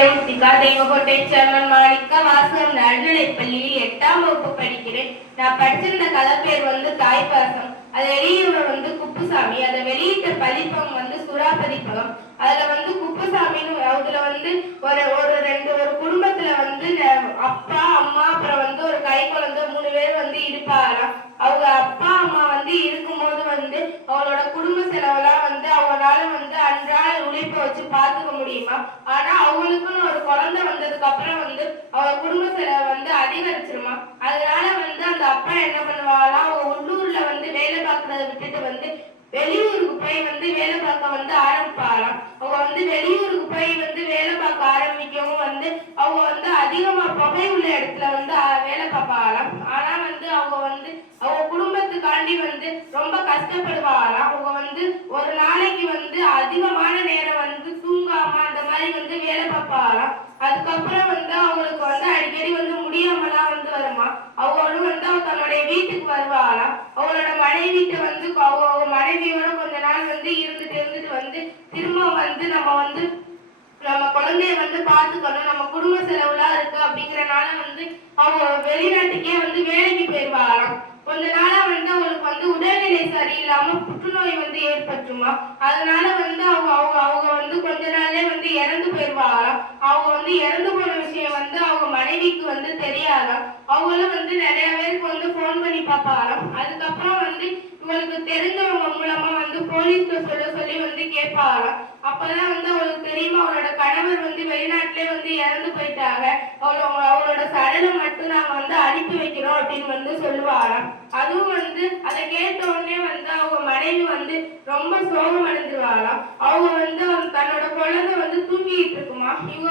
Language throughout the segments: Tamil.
தேவகோட்டை சேர்மன் மாணிக்க வாசகம் நடுநிலைப்பள்ளியில் 8ஆம் வகுப்பு படிக்கிறேன். நான் படிச்சிருந்த கதை பேர் தாய்ப்பாசம். அதை வெளியிட்டவர் குப்புசாமி. அதை வெளியிட்ட பதிப்பகம் சுறா பதிப்பகம். அதுல குப்புசாமின்னு அதுல ஒரு குடும்பத்துல அப்பா அம்மா அப்புறம் ஒரு கை குழந்தை 3 பேர் இருப்பாராம். அவங்க அப்பா அம்மா இருக்கும்போது அவளோட குடும்ப செலவெல்லாம் அவங்களால அன்றாட உழைப்ப வச்சு பார்த்துக்க முடியுமா? ஆனா அவங்களுக்குன்னு ஒரு குழந்தை வந்ததுக்கு அப்புறம் அவங்க குடும்ப செலவு அதிகரிச்சிருமா? அதனால அந்த அப்பா என்ன பண்ணுவாங்களாம், அவங்க உள்ளூர்ல வேலை பார்க்கறத விட்டுட்டு வெளியூருக்கு போய் வேலை பார்க்க ஆரம்பிப்பாராம். அவங்க வெளியூருக்கு போய் வேலை பார்க்க ஆரம்பிக்கவும் அவங்க அதிகமா புகை உள்ள இடத்துல வேலை பார்ப்பாராம். ஆனா அவங்க அவங்க குடும்பத்துக்காண்டி ரொம்ப கஷ்டப்படுவாராம். அவங்க ஒரு நாளைக்கு அதிகமான நேரம் தூங்காம அந்த மாதிரி வேலை பார்ப்பாராம். அதுக்கப்புறம் அவங்களுக்கு அடிக்கடி முடியாமலாம் வருமா. அவங்களும் தன்னுடைய வீட்டுக்கு வருவாராம். அவங்களோட மனைவிட்டு அவங்க மனைவியோட கொஞ்ச நாள் இருந்துட்டு திரும்ப நம்ம குழந்தைய பார்த்துக்கணும், நம்ம குடும்ப செலவுலாம் இருக்கு அப்படிங்கறனால அவங்க வெளிநாட்டுக்கே வேலைக்கு போயிடுவாராம். கொஞ்ச நாளா அவங்களுக்கு உடல்நிலை சரியில்லாம புற்றுநோய் ஏற்பட்டுமா. அதனால அவங்க அவங்க கொஞ்ச நாளே இறந்து போயிடுவாராம். அவங்க இறந்து போன விஷயம் அவங்க மனைவிக்கு தெரியாதாம். அவங்களும் நிறைய பேருக்கு போன் பண்ணி பார்ப்பாராம். அதுக்கப்புறம் இவங்களுக்கு தெரிஞ்சவங்க மூலமா போலீஸ்ல சொல்லி கேட்பாராம். அப்பதான் அவங்களுக்கு தெரியுமா, அவளோட கணவர் வெளிநாட்டிலே இறந்து போயிட்டாங்க, அவளோட சடலம் மட்டும் நாங்க அனுப்பி வைக்கிறோம் அப்படின்னு சொல்லுவாராம். அதுவும் அதை கேட்ட உடனே அவங்க மனைவி ரொம்ப சோகம் அடைஞ்சிருவாராம். அவங்க தன்னோட குழந்தை தூங்கிட்டு இருக்குமா. இவங்க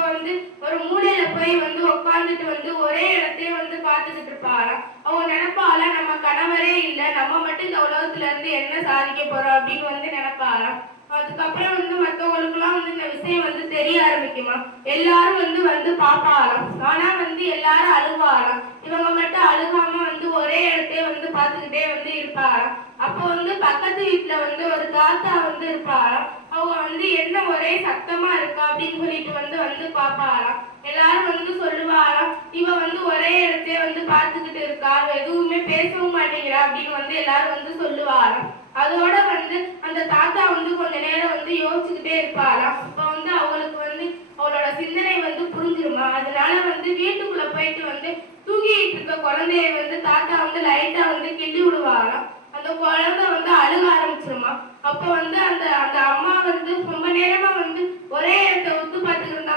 ஒரு மூலையில போய் உட்காந்துட்டு ஒரே இடத்தையே பார்த்துக்கிட்டு இருப்பாராம். அவங்க நினைப்பால நம்ம கணவரே இல்லை, நம்ம மட்டும் இந்த உலகத்துல இருந்து என்ன சாதிக்க போறோம் அப்படின்னு நினைப்பாராம். அதுக்கப்புறம் மற்றவங்களுக்குலாம் இந்த விஷயம் தெரிய ஆரம்பிக்குமா. எல்லாரும் பாப்பாராம். ஆனா எல்லாரும் அழுவாராம். இவங்க மட்டும் அழுகாம ஒரே இடத்தையே பார்த்துக்கிட்டே இருப்பாராம். அப்போ பக்கத்து வீட்டுல ஒரு தாத்தா இருப்பாராம். அவங்க என்ன ஒரே சத்தமா இருக்கா அப்படின்னு சொல்லிட்டு பாப்பாராம். எல்லாரும் சொல்லுவாராம், இவ ஒரே இடத்தையே பார்த்துக்கிட்டு இருக்கா, எதுவுமே பேசவும் மாட்டேங்கிறா அப்படின்னு எல்லாரும் சொல்லுவாராம். அதோட அந்த தாத்தா கொஞ்ச நேரம் யோசிச்சுக்கிட்டே இருப்பாராம். அப்ப அவங்களுக்கு அவளோட சிந்தனை புரிஞ்சிருமா. அதனால வீட்டுக்குள்ள போயிட்டு தூங்கிட்டு இருக்க குழந்தைய தாத்தா லைட்டா கிள்ளி விடுவாராம். அந்த குழந்தை அழுக ஆரம்பிச்சிருமா. அப்ப அந்த அந்த அம்மா ரொம்ப நேரமா ஒரே இடத்தை ஒத்து பார்த்துக்கிட்டு